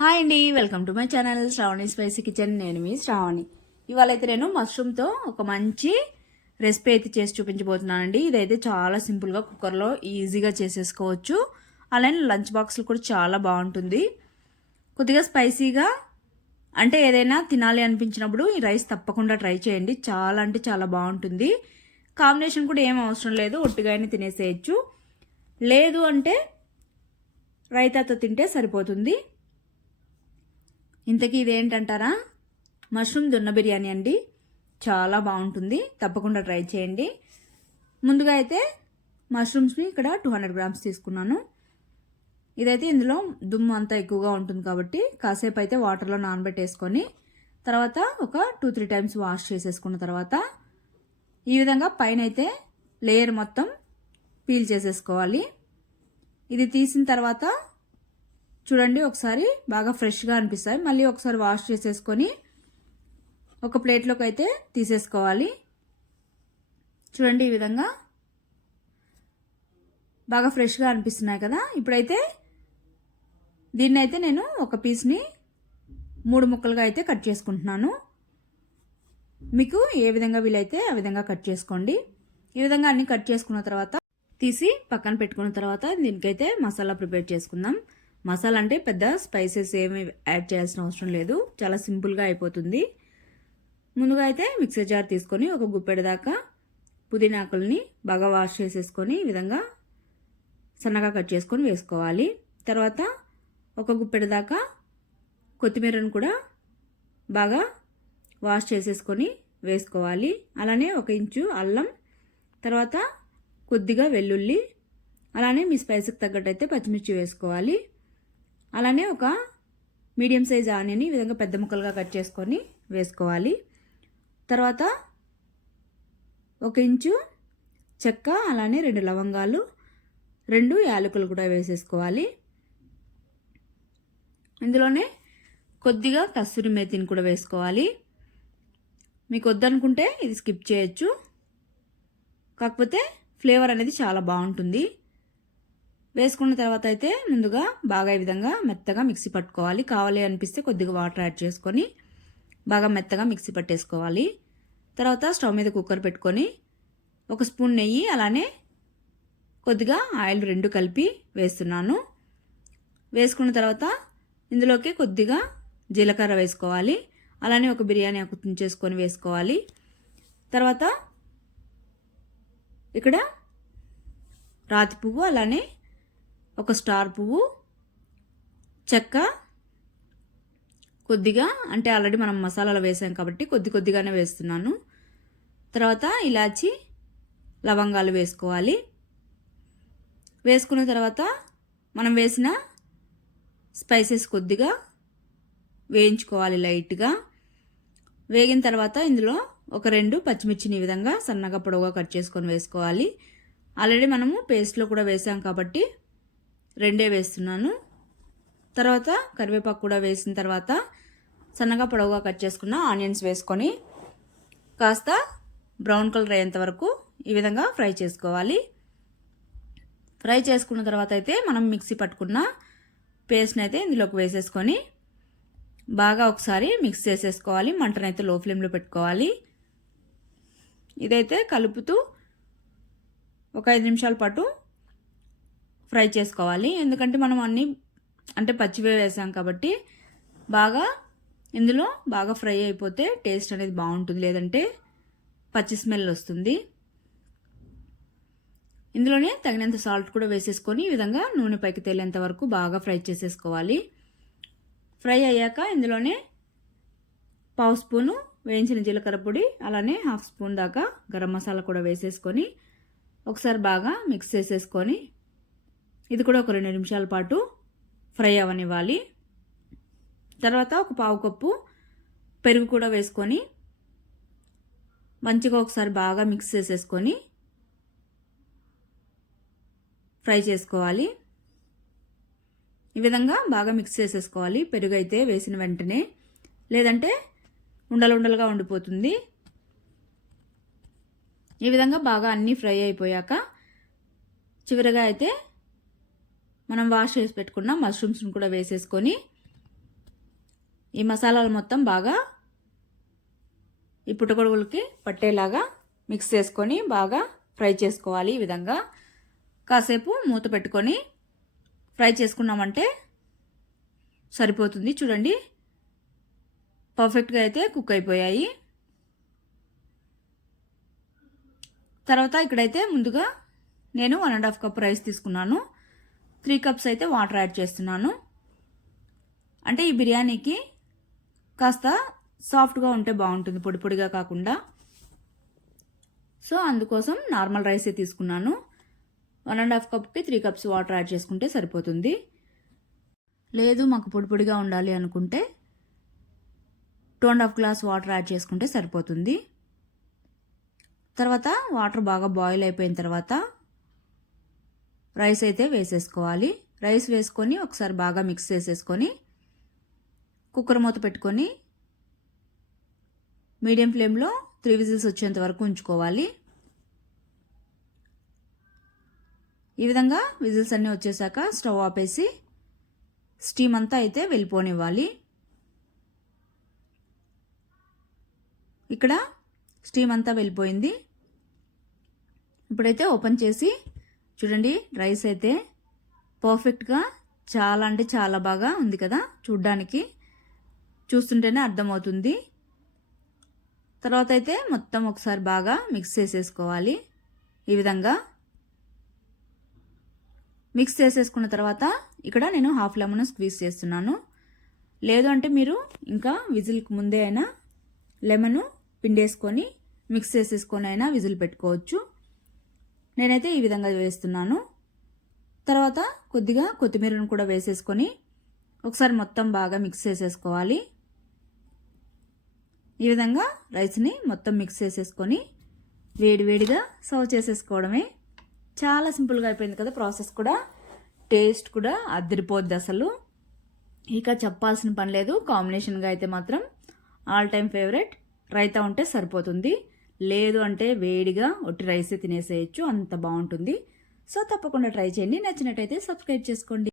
Hi అండి welcome to my channel Shravani spicy kitchen. నేను మీ శ్రావణి. ఇవాళ అయితే నేను మష్రూమ్తో ఒక మంచి రెసిపీ అయితే చేసి చూపించబోతున్నానండి. ఇదైతే చాలా సింపుల్గా కుక్కర్లో ఈజీగా చేసేసుకోవచ్చు. అలానే లంచ్ బాక్స్లు కూడా చాలా బాగుంటుంది. కొద్దిగా స్పైసీగా అంటే ఏదైనా తినాలి అనిపించినప్పుడు ఈ రైస్ తప్పకుండా ట్రై చేయండి. చాలా అంటే చాలా బాగుంటుంది. కాంబినేషన్ కూడా ఏం అవసరం లేదు ఒట్టిగానే తినేసేయచ్చు. లేదు అంటే రైతాతో తింటే సరిపోతుంది. ఇంతకీ ఇదేంటంటారా? మష్రూమ్ దున్న బిర్యానీ అండి. చాలా బాగుంటుంది. తప్పకుండా ట్రై చేయండి. ముందుగా అయితే మష్రూమ్స్ని ఇక్కడ టూ హండ్రెడ్ గ్రామ్స్ తీసుకున్నాను. ఇదైతే ఇందులో దుమ్ము అంతా ఎక్కువగా ఉంటుంది కాబట్టి కాసేపు అయితే వాటర్లో నానబెట్టేసుకొని తర్వాత ఒక టూ త్రీ టైమ్స్ వాష్ చేసేసుకున్న తర్వాత ఈ విధంగా పైన అయితే లేయర్ మొత్తం పీల్ చేసేసుకోవాలి. ఇది తీసిన తర్వాత చూడండి ఒకసారి బాగా ఫ్రెష్గా అనిపిస్తాయి. మళ్ళీ ఒకసారి వాష్ చేసేసుకొని ఒక ప్లేట్లోకి అయితే తీసేసుకోవాలి. చూడండి ఈ విధంగా బాగా ఫ్రెష్గా అనిపిస్తున్నాయి కదా. ఇప్పుడైతే దీన్ని అయితే నేను ఒక పీస్ని మూడు ముక్కలుగా అయితే కట్ చేసుకుంటున్నాను. మీకు ఏ విధంగా వీలైతే ఆ విధంగా కట్ చేసుకోండి. ఈ విధంగా అన్ని కట్ చేసుకున్న తర్వాత తీసి పక్కన పెట్టుకున్న తర్వాత దీనికైతే మసాలా ప్రిపేర్ చేసుకుందాం. మసాలా అంటే పెద్ద స్పైసెస్ ఏమి యాడ్ చేయాల్సిన అవసరం లేదు. చాలా సింపుల్గా అయిపోతుంది. ముందుగా అయితే మిక్సర్ జార్ తీసుకొని ఒక గుప్పెడు దాకా పుదీనాకుల్ని బాగా వాష్ చేసేసుకొని ఈ విధంగా సన్నగా కట్ చేసుకొని వేసుకోవాలి. తర్వాత ఒక గుప్పెడు దాకా కొత్తిమీరను కూడా బాగా వాష్ చేసేసుకొని వేసుకోవాలి. అలానే ఒక ఇంచు అల్లం తర్వాత కొద్దిగా వెల్లుల్లి అలానే మీ స్పైస్కి తగ్గట్టు అయితే పచ్చిమిర్చి వేసుకోవాలి. అలానే ఒక మీడియం సైజ్ ఆనియన్ ఈ విధంగా పెద్ద ముక్కలుగా కట్ చేసుకొని వేసుకోవాలి. తర్వాత ఒక ఇంచు చెక్క అలానే రెండు లవంగాలు రెండు యాలకులు కూడా వేసేసుకోవాలి. ఇందులోనే కొద్దిగా కస్తూరి మేతిని కూడా వేసుకోవాలి. మీకు వద్దనుకుంటే ఇది స్కిప్ చేయొచ్చు. కాకపోతే ఫ్లేవర్ అనేది చాలా బాగుంటుంది. వేసుకున్న తర్వాత అయితే ముందుగా బాగా ఈ విధంగా మెత్తగా మిక్సీ పట్టుకోవాలి. కావాలి అనిపిస్తే కొద్దిగా వాటర్ యాడ్ చేసుకొని బాగా మెత్తగా మిక్సీ పట్టేసుకోవాలి. తర్వాత స్టవ్ మీద కుక్కర్ పెట్టుకొని ఒక స్పూన్ నెయ్యి అలానే కొద్దిగా ఆయిల్ రెండు కలిపి వేస్తున్నాను. వేసుకున్న తర్వాత ఇందులోకి కొద్దిగా జీలకర్ర వేసుకోవాలి. అలానే ఒక బిర్యానీ ఆకు తుంచేసుకొని వేసుకోవాలి. తర్వాత ఇక్కడ రాతి పువ్వు అలానే ఒక స్టార్ పువ్వు చెక్క కొద్దిగా అంటే ఆల్రెడీ మనం మసాలాలు వేసాం కాబట్టి కొద్ది కొద్దిగానే వేస్తున్నాను. తర్వాత ఇలాచి లవంగాలు వేసుకోవాలి. వేసుకున్న తర్వాత మనం వేసిన స్పైసెస్ కొద్దిగా వేయించుకోవాలి లైట్గా. వేగిన తర్వాత ఇందులో ఒక రెండు పచ్చిమిర్చిని ఈ విధంగా సన్నగా పొడవుగా కట్ చేసుకొని వేసుకోవాలి. ఆల్రెడీ మనము పేస్ట్లో కూడా వేసాం కాబట్టి రెండే వేస్తున్నాను. తర్వాత కరివేపాకు కూడా వేసిన తర్వాత సన్నగా పొడవుగా కట్ చేసుకున్న ఆనియన్స్ వేసుకొని కాస్త బ్రౌన్ కలర్ అయ్యేంత వరకు ఈ విధంగా ఫ్రై చేసుకోవాలి. ఫ్రై చేసుకున్న తర్వాత అయితే మనం మిక్సీ పట్టుకున్న పేస్ట్ని అయితే ఇందులోకి వేసేసుకొని బాగా ఒకసారి మిక్స్ చేసేసుకోవాలి. మంటనైతే లో ఫ్లేమ్లో పెట్టుకోవాలి. ఇదైతే కలుపుతూ ఒక ఐదు నిమిషాల పాటు ఫ్రై చేసుకోవాలి. ఎందుకంటే మనం అన్నీ అంటే పచ్చివే వేసాం కాబట్టి బాగా ఇందులో బాగా ఫ్రై అయిపోతే టేస్ట్ అనేది బాగుంటుంది. లేదంటే పచ్చి స్మెల్ వస్తుంది. ఇందులోనే తగినంత సాల్ట్ కూడా వేసేసుకొని ఈ విధంగా నూనె పైకి తేలేంత వరకు బాగా ఫ్రై చేసేసుకోవాలి. ఫ్రై అయ్యాక ఇందులోనే పావు స్పూను వేయించిన జీలకర్ర పొడి అలానే హాఫ్ స్పూన్ దాకా గరం మసాలా కూడా వేసేసుకొని ఒకసారి బాగా మిక్స్ చేసేసుకొని ఇది కూడా ఒక రెండు నిమిషాల పాటు ఫ్రై అవనివ్వాలి. తర్వాత ఒక పావు కప్పు పెరుగు కూడా వేసుకొని మంచిగా ఒకసారి బాగా మిక్స్ చేసేసుకొని ఫ్రై చేసుకోవాలి. ఈ విధంగా బాగా మిక్స్ చేసేసుకోవాలి. పెరుగు అయితే వేసిన వెంటనే లేదంటే ఉండలు ఉండలుగా ఉండిపోతుంది. ఈ విధంగా బాగా అన్నీ ఫ్రై అయిపోయాక చివరిగా అయితే మనం వాష్ చేసి పెట్టుకున్న మష్రూమ్స్ని కూడా వేసేసుకొని ఈ మసాలాలు మొత్తం బాగా ఈ పుట్టగొడుగులకి పట్టేలాగా మిక్స్ చేసుకొని బాగా ఫ్రై చేసుకోవాలి ఈ విధంగా. కాసేపు మూత పెట్టుకొని ఫ్రై చేసుకున్నామంటే సరిపోతుంది. చూడండి పర్ఫెక్ట్గా అయితే కుక్ అయిపోయాయి. తర్వాత ఇక్కడైతే ముందుగా నేను one and half cup rice తీసుకున్నాను. త్రీ కప్స్ అయితే వాటర్ యాడ్ చేస్తున్నాను. అంటే ఈ బిర్యానీకి కాస్త సాఫ్ట్గా ఉంటే బాగుంటుంది పొడి పొడిగా కాకుండా. సో అందుకోసం నార్మల్ రైసే తీసుకున్నాను. వన్ అండ్ హాఫ్ కప్కి త్రీ కప్స్ వాటర్ యాడ్ చేసుకుంటే సరిపోతుంది. లేదు మాకు పొడి పొడిగా ఉండాలి అనుకుంటే two and half glass water add చేసుకుంటే సరిపోతుంది. తర్వాత వాటర్ బాగా బాయిల్ అయిపోయిన తర్వాత రైస్ అయితే వేసేసుకోవాలి. రైస్ వేసుకొని ఒకసారి బాగా మిక్స్ చేసేసుకొని కుక్కర్ మూత పెట్టుకొని మీడియం ఫ్లేమ్లో త్రీ విజిల్స్ వచ్చేంత వరకు ఉంచుకోవాలి. ఈ విధంగా విజిల్స్ అన్నీ వచ్చేసాక స్టవ్ ఆపేసి స్టీమ్ అంతా అయితే వెళ్ళిపోనివ్వాలి. ఇక్కడ స్టీమ్ అంతా వెళ్ళిపోయింది. ఇప్పుడైతే ఓపెన్ చేసి చూడండి రైస్ అయితే పర్ఫెక్ట్గా చాలా అంటే చాలా బాగా ఉంది కదా చూడ్డానికి. చూస్తుంటేనే అర్థమవుతుంది. తర్వాత అయితే మొత్తం ఒకసారి బాగా మిక్స్ చేసేసుకోవాలి. ఈ విధంగా మిక్స్ చేసేసుకున్న తర్వాత ఇక్కడ నేను హాఫ్ లెమన్ స్క్వీజ్ చేస్తున్నాను. లేదు అంటే మీరు ఇంకా విజిల్కి ముందే అయినా లెమను పిండేసుకొని మిక్స్ చేసేసుకొని అయినా విజిల్ పెట్టుకోవచ్చు. నేనైతే ఈ విధంగా వేస్తున్నాను. తర్వాత కొద్దిగా కొత్తిమీరను కూడా వేసేసుకొని ఒకసారి మొత్తం బాగా మిక్స్ చేసేసుకోవాలి. ఈ విధంగా రైస్ని మొత్తం మిక్స్ చేసేసుకొని వేడివేడిగా సర్వ్ చేసేసుకోవడమే. చాలా సింపుల్గా అయిపోయింది కదా ప్రాసెస్ కూడా. టేస్ట్ కూడా అదిరిపోద్ది అసలు. ఇక చెప్పాల్సిన పని లేదు. కాంబినేషన్గా అయితే మాత్రం ఆల్ టైమ్ ఫేవరెట్. రైతా ఉంటే సరిపోతుంది. లేదు అంటే వేడిగా ఒట్టి రైసే తినేసేయచ్చు అంత బాగుంటుంది. సో తప్పకుండా ట్రై చేయండి. నచ్చినట్టయితే సబ్స్క్రైబ్ చేసుకోండి.